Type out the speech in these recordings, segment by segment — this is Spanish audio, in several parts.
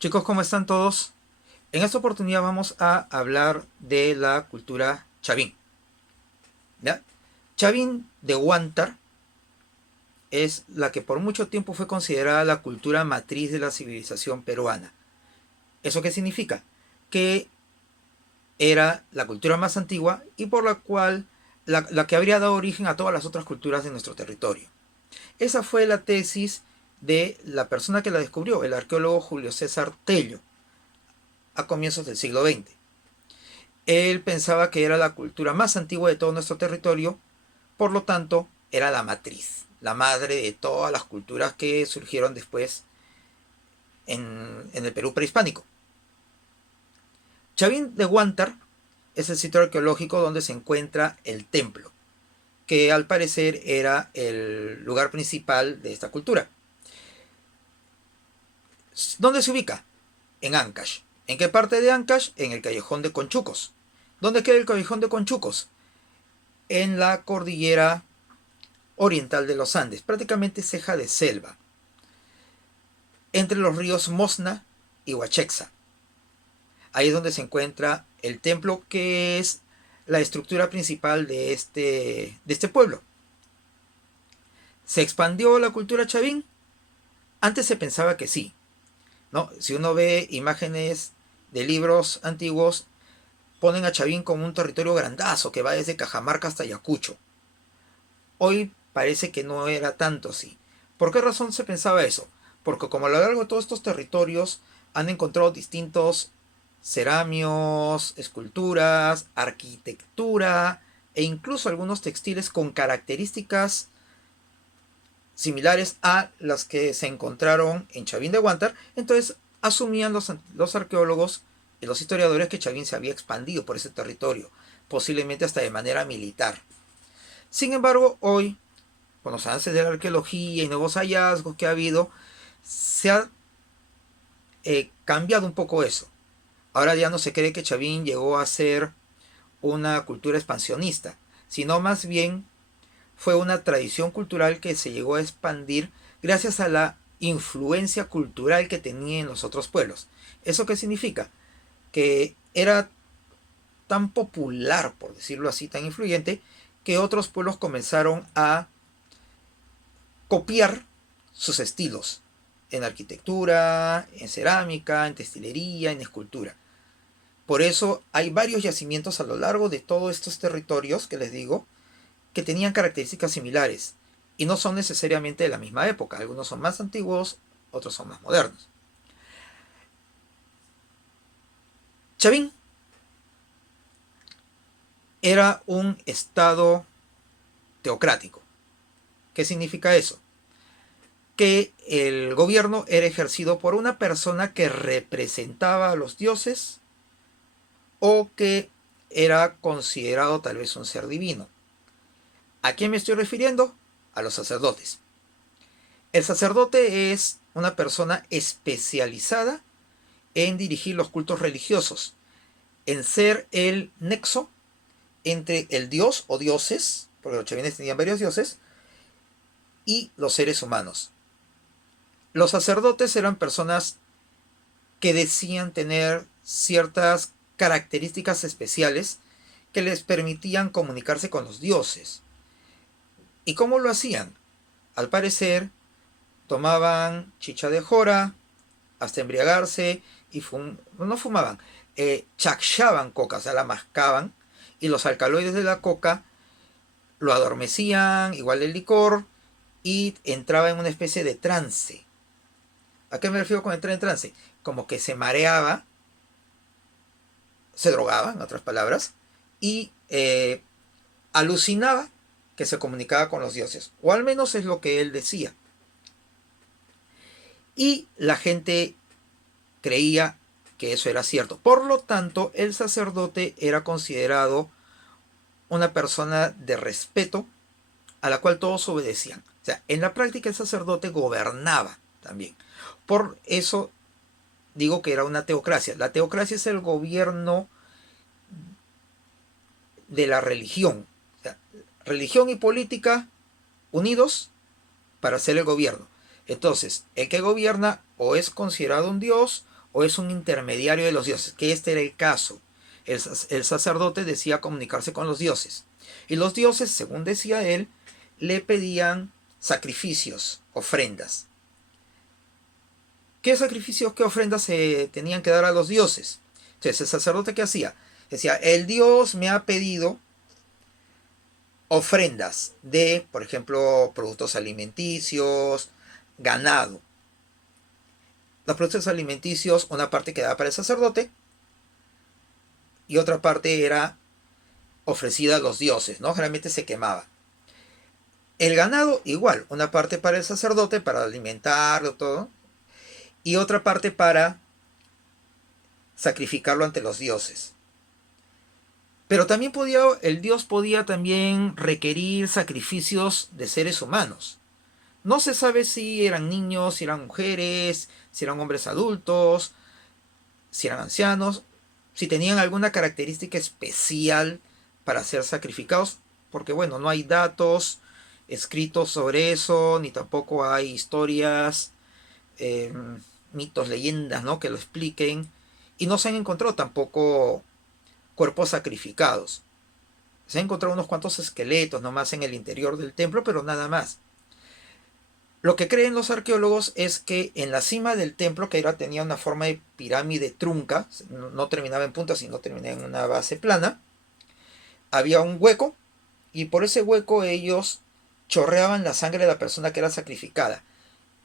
Chicos, ¿cómo están todos? En esta oportunidad vamos a hablar de la cultura chavín, ¿ya? Chavín de Huántar es la que por mucho tiempo fue considerada la cultura matriz de la civilización peruana. ¿Eso qué significa? Que era la cultura más antigua y por la cual la que habría dado origen a todas las otras culturas de nuestro territorio. Esa fue la tesis de la persona que la descubrió, el arqueólogo Julio César Tello, a comienzos del siglo XX. Él pensaba que era la cultura más antigua de todo nuestro territorio, por lo tanto, era la matriz, la madre de todas las culturas que surgieron después en el Perú prehispánico. Chavín de Huántar es el sitio arqueológico donde se encuentra el templo, que al parecer era el lugar principal de esta cultura. ¿Dónde se ubica? En Ancash. ¿En qué parte de Ancash? En el Callejón de Conchucos. ¿Dónde queda el Callejón de Conchucos? En la cordillera oriental de los Andes, prácticamente ceja de selva, entre los ríos Mosna y Huachexa. Ahí es donde se encuentra el templo, que es la estructura principal de este pueblo. ¿Se expandió la cultura chavín? Antes se pensaba que sí, ¿no? Si uno ve imágenes de libros antiguos, ponen a Chavín como un territorio grandazo que va desde Cajamarca hasta Ayacucho. Hoy parece que no era tanto así. ¿Por qué razón se pensaba eso? Porque como a lo largo de todos estos territorios han encontrado distintos ceramios, esculturas, arquitectura e incluso algunos textiles con características similares a las que se encontraron en Chavín de Huántar, entonces asumían los arqueólogos y los historiadores que Chavín se había expandido por ese territorio, posiblemente hasta de manera militar. Sin embargo, hoy, con los avances de la arqueología y nuevos hallazgos que ha habido, se ha cambiado un poco eso. Ahora ya no se cree que Chavín llegó a ser una cultura expansionista, sino más bien fue una tradición cultural que se llegó a expandir gracias a la influencia cultural que tenía en los otros pueblos. ¿Eso qué significa? Que era tan popular, por decirlo así, tan influyente, que otros pueblos comenzaron a copiar sus estilos en arquitectura, en cerámica, en textilería, en escultura. Por eso hay varios yacimientos a lo largo de todos estos territorios que les digo que tenían características similares y no son necesariamente de la misma época. Algunos son más antiguos, otros son más modernos. Chavín era un estado teocrático. ¿Qué significa eso? Que el gobierno era ejercido por una persona que representaba a los dioses o que era considerado tal vez un ser divino. ¿A quién me estoy refiriendo? A los sacerdotes. El sacerdote es una persona especializada en dirigir los cultos religiosos, en ser el nexo entre el dios o dioses, porque los chavines tenían varios dioses, y los seres humanos. Los sacerdotes eran personas que decían tener ciertas características especiales que les permitían comunicarse con los dioses. ¿Y cómo lo hacían? Al parecer, tomaban chicha de jora hasta embriagarse y no fumaban, chacchaban coca, o sea, la mascaban y los alcaloides de la coca lo adormecían, igual el licor, y entraba en una especie de trance. ¿A qué me refiero con entrar en trance? Como que se mareaba, se drogaba, en otras palabras, y alucinaba que se comunicaba con los dioses, o al menos es lo que él decía. Y la gente creía que eso era cierto. Por lo tanto, el sacerdote era considerado una persona de respeto a la cual todos obedecían. O sea, en la práctica el sacerdote gobernaba también. Por eso digo que era una teocracia. La teocracia es el gobierno de la religión. O sea, religión y política unidos para hacer el gobierno. Entonces, el que gobierna o es considerado un dios o es un intermediario de los dioses, que este era el caso. El sacerdote decía comunicarse con los dioses. Y los dioses, según decía él, le pedían sacrificios, ofrendas. ¿Qué sacrificios, qué ofrendas se tenían que dar a los dioses? Entonces, el sacerdote, ¿qué hacía? Decía, el dios me ha pedido ofrendas de, por ejemplo, productos alimenticios, ganado. Los productos alimenticios, una parte quedaba para el sacerdote y otra parte era ofrecida a los dioses, ¿no? Generalmente se quemaba. El ganado, igual, una parte para el sacerdote, para alimentarlo, todo, y otra parte para sacrificarlo ante los dioses. Pero también el dios podía también requerir sacrificios de seres humanos. No se sabe si eran niños, si eran mujeres, si eran hombres adultos, si eran ancianos, si tenían alguna característica especial para ser sacrificados, porque bueno, no hay datos escritos sobre eso, ni tampoco hay historias, eh, mitos, leyendas, ¿no?, que lo expliquen, y no se han encontrado tampoco cuerpos sacrificados. Se han encontrado unos cuantos esqueletos nomás en el interior del templo, pero nada más. Lo que creen los arqueólogos es que en la cima del templo, que tenía una forma de pirámide trunca, no terminaba en punta, sino terminaba en una base plana, había un hueco, y por ese hueco ellos chorreaban la sangre de la persona que era sacrificada,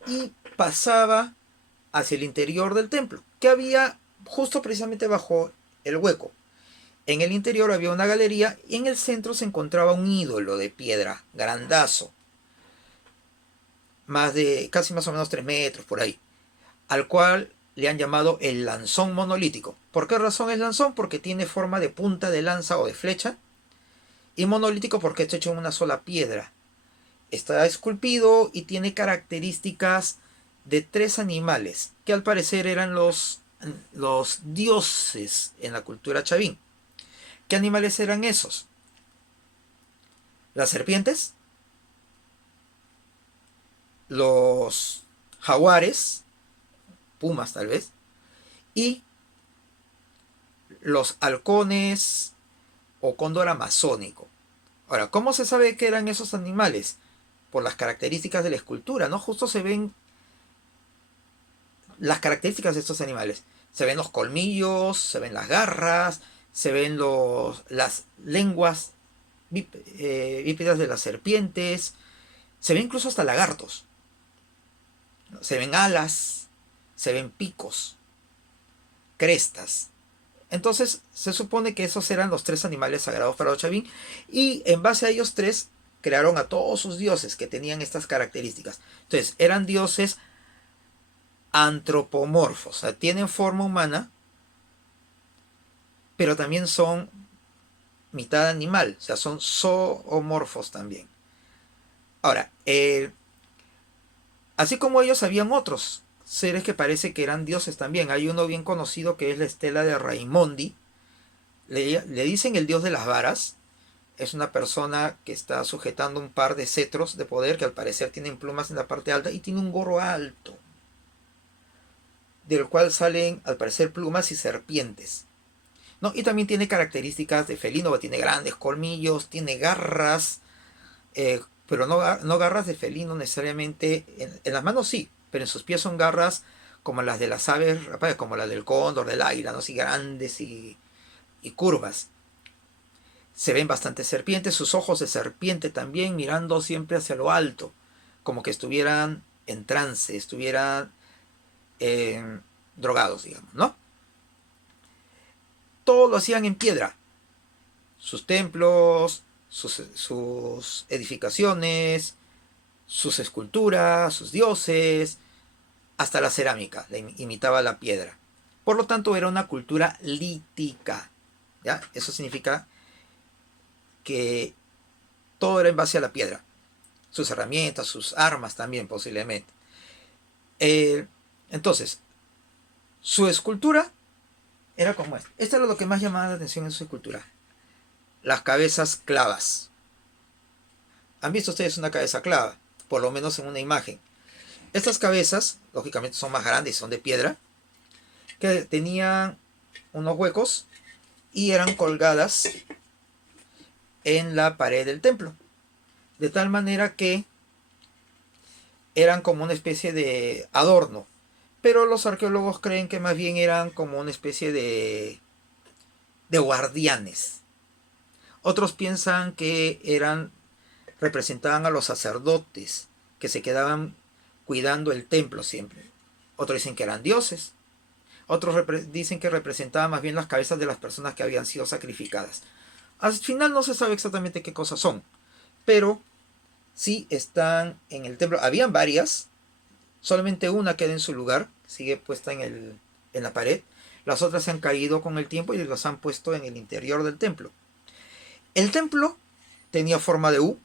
y pasaba hacia el interior del templo, que había justo precisamente bajo el hueco. En el interior había una galería y en el centro se encontraba un ídolo de piedra, grandazo, casi más o menos 3 metros por ahí, al cual le han llamado el lanzón monolítico. ¿Por qué razón es lanzón? Porque tiene forma de punta de lanza o de flecha, y monolítico porque está hecho en una sola piedra. Está esculpido y tiene características de 3 animales, que al parecer eran los dioses en la cultura chavín. ¿Qué animales eran esos? Las serpientes, los jaguares, pumas tal vez, y los halcones o cóndor amazónico. Ahora, ¿cómo se sabe que eran esos animales? Por las características de la escultura, ¿no? Justo se ven las características de estos animales. Se ven los colmillos, se ven las garras, se ven las lenguas bípedas de las serpientes, se ven incluso hasta lagartos, se ven alas, se ven picos, crestas. Entonces se supone que esos eran los 3 animales sagrados para los chavín, y en base a ellos 3 crearon a todos sus dioses que tenían estas características. Entonces eran dioses antropomorfos, o sea, tienen forma humana, pero también son mitad animal, o sea, son zoomorfos también. Ahora, así como ellos, habían otros seres que parece que eran dioses también. Hay uno bien conocido que es la estela de Raimondi. Le dicen el dios de las varas. Es una persona que está sujetando un par de cetros de poder que al parecer tienen plumas en la parte alta y tiene un gorro alto, del cual salen al parecer plumas y serpientes, ¿no? Y también tiene características de felino, tiene grandes colmillos, tiene garras, pero no garras de felino necesariamente. En las manos sí, pero en sus pies son garras como las de las aves, como las del cóndor, del águila, ¿no? Así grandes y curvas. Se ven bastantes serpientes, sus ojos de serpiente también, mirando siempre hacia lo alto, como que estuvieran en trance, estuvieran drogados, digamos, ¿no? Todo lo hacían en piedra. Sus templos, sus edificaciones, sus esculturas, sus dioses, hasta la cerámica, imitaba la piedra. Por lo tanto, era una cultura lítica, ¿ya? Eso significa que todo era en base a la piedra. Sus herramientas, sus armas también, posiblemente. Entonces, su escultura era como esta. Esto era lo que más llamaba la atención en su escultura. Las cabezas clavas. ¿Han visto ustedes una cabeza clava? Por lo menos en una imagen. Estas cabezas, lógicamente, son más grandes, son de piedra, que tenían unos huecos y eran colgadas en la pared del templo. De tal manera que eran como una especie de adorno. Pero los arqueólogos creen que más bien eran como una especie de guardianes. Otros piensan que representaban a los sacerdotes que se quedaban cuidando el templo siempre. Otros dicen que eran dioses. Otros dicen que representaban más bien las cabezas de las personas que habían sido sacrificadas. Al final no se sabe exactamente qué cosas son, pero sí están en el templo. Habían varias, solamente una queda en su lugar, sigue puesta en la pared. Las otras se han caído con el tiempo y las han puesto en el interior del templo. El templo tenía forma de U,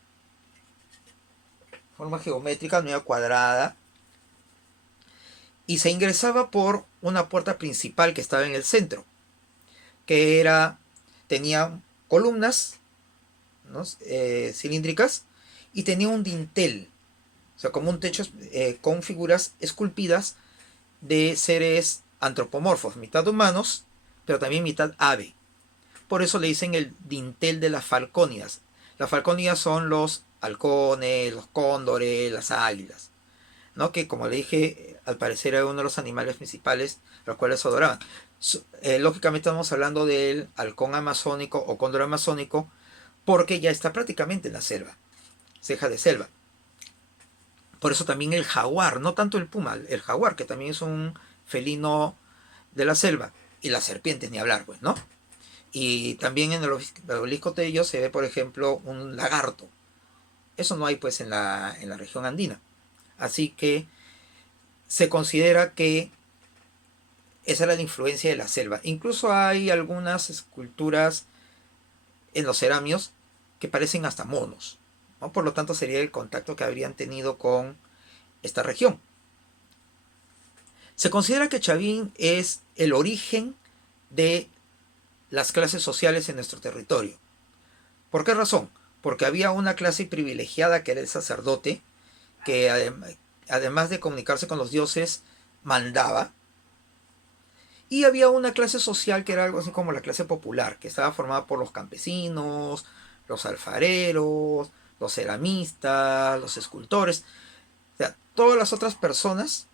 forma geométrica, media cuadrada, y se ingresaba por una puerta principal que estaba en el centro, que tenía columnas, ¿no? Cilíndricas, y tenía un dintel, o sea, como un techo con figuras esculpidas de seres antropomorfos, mitad humanos, pero también mitad ave. Por eso le dicen el dintel de las falcónidas. Las falcónidas son los halcones, los cóndores, las águilas, ¿no? Que como le dije, al parecer era uno de los animales principales los cuales adoraban. Lógicamente estamos hablando del halcón amazónico o cóndor amazónico, porque ya está prácticamente en la selva, ceja de selva. Por eso también el jaguar, no tanto el puma, el jaguar, que también es un felino de la selva, y las serpientes ni hablar, pues, ¿no? Y también en el obelisco Tello se ve, por ejemplo, un lagarto. Eso no hay, pues, en la región andina. Así que se considera que esa era la influencia de la selva. Incluso hay algunas esculturas en los ceramios que parecen hasta monos, ¿no? Por lo tanto, sería el contacto que habrían tenido con esta región. Se considera que Chavín es el origen de las clases sociales en nuestro territorio. ¿Por qué razón? Porque había una clase privilegiada que era el sacerdote, que además de comunicarse con los dioses, mandaba. Y había una clase social que era algo así como la clase popular, que estaba formada por los campesinos, los alfareros, los ceramistas, los escultores, o sea, todas las otras personas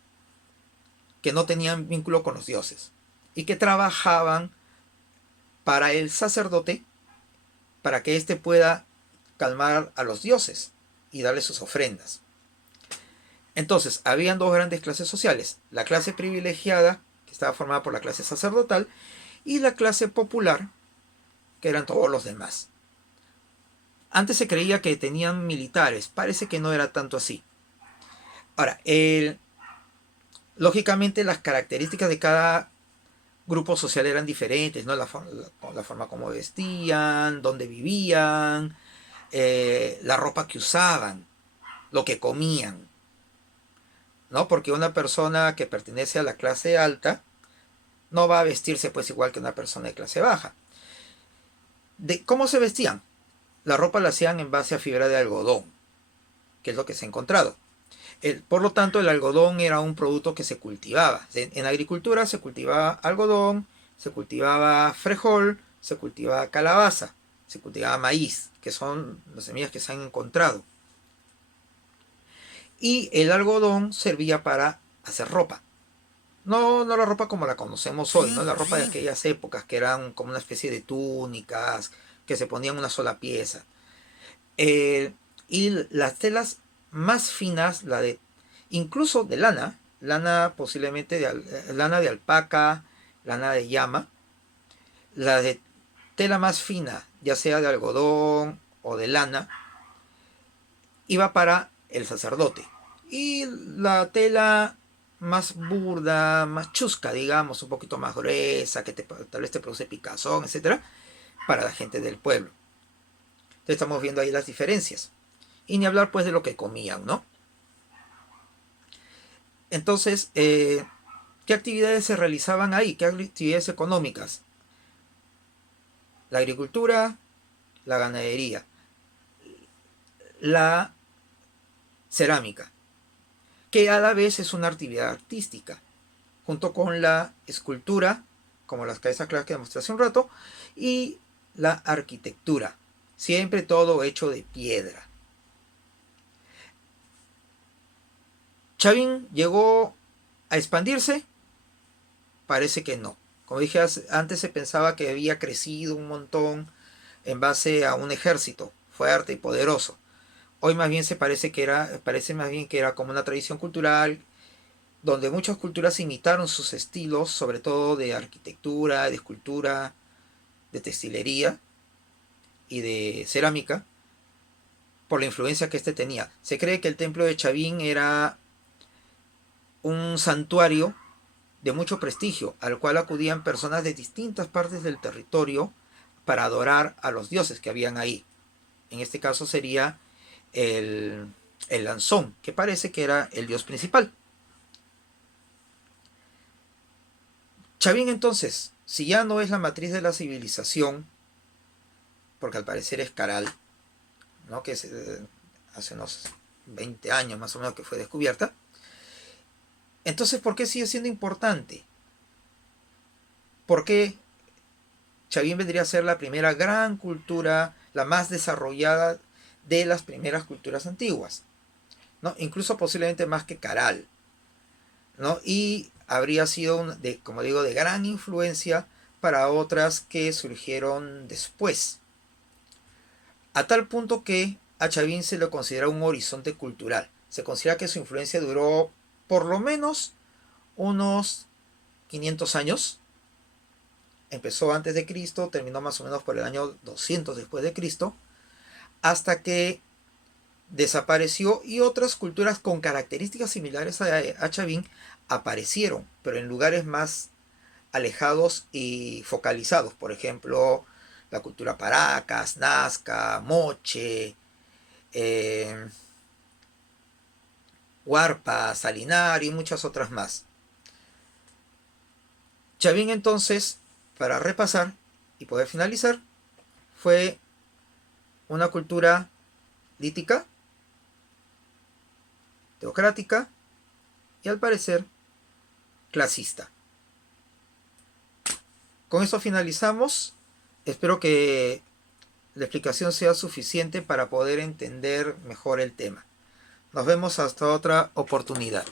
que no tenían vínculo con los dioses y que trabajaban para el sacerdote para que éste pueda calmar a los dioses y darles sus ofrendas. Entonces, habían dos grandes clases sociales, la clase privilegiada, que estaba formada por la clase sacerdotal, y la clase popular, que eran todos los demás. Antes se creía que tenían militares, parece que no era tanto así. Ahora, lógicamente las características de cada grupo social eran diferentes, ¿no? La forma como vestían, dónde vivían, la ropa que usaban, lo que comían, ¿no? Porque una persona que pertenece a la clase alta no va a vestirse pues igual que una persona de clase baja. ¿Cómo se vestían? La ropa la hacían en base a fibra de algodón, que es lo que se ha encontrado. Por lo tanto, el algodón era un producto que se cultivaba. En agricultura se cultivaba algodón, se cultivaba frijol, se cultivaba calabaza, se cultivaba maíz, que son las semillas que se han encontrado. Y el algodón servía para hacer ropa. No la ropa como la conocemos hoy, ¿no? La ropa de aquellas épocas que eran como una especie de túnicas que se ponían una sola pieza. Y las telas más finas, incluso de lana posiblemente lana de alpaca, lana de llama, la de tela más fina, ya sea de algodón o de lana, iba para el sacerdote. Y la tela más burda, más chusca, digamos, un poquito más gruesa, que tal vez te produce picazón, etcétera, para la gente del pueblo. Entonces estamos viendo ahí las diferencias. Y ni hablar pues de lo que comían, ¿no? Entonces, ¿qué actividades se realizaban ahí? ¿Qué actividades económicas? La agricultura, la ganadería, la cerámica, que a la vez es una actividad artística. junto con la escultura, como las cabezas claras que demostré hace un rato, y la arquitectura, siempre todo hecho de piedra. ¿Chavín llegó a expandirse? Parece que no. Como dije antes, se pensaba que había crecido un montón en base a un ejército fuerte y poderoso. Hoy más bien parece más bien que era como una tradición cultural donde muchas culturas imitaron sus estilos, sobre todo de arquitectura, de escultura, de textilería y de cerámica, por la influencia que este tenía. Se cree que el templo de Chavín era un santuario de mucho prestigio, al cual acudían personas de distintas partes del territorio para adorar a los dioses que habían ahí. En este caso sería el, el Lanzón, que parece que era el dios principal. Chavín entonces, si ya no es la matriz de la civilización, porque al parecer es Caral, ¿no? Que es, hace unos 20 años más o menos que fue descubierta, entonces ¿por qué sigue siendo importante? ¿Por qué Chavín vendría a ser la primera gran cultura, la más desarrollada de las primeras culturas antiguas, ¿no? Incluso posiblemente más que Caral, ¿no? Y habría sido, como digo, de gran influencia para otras que surgieron después. A tal punto que a Chavín se le considera un horizonte cultural. Se considera que su influencia duró por lo menos unos 500 años. Empezó antes de Cristo, terminó más o menos por el año 200 después de Cristo, hasta que desapareció y otras culturas con características similares a Chavín aparecieron, pero en lugares más alejados y focalizados. Por ejemplo, la cultura Paracas, Nazca, Moche, eh, Huarpa, Salinar y muchas otras más. Chavín entonces, para repasar y poder finalizar, fue una cultura lítica, teocrática y al parecer clasista. Con eso finalizamos. Espero que la explicación sea suficiente para poder entender mejor el tema. Nos vemos hasta otra oportunidad.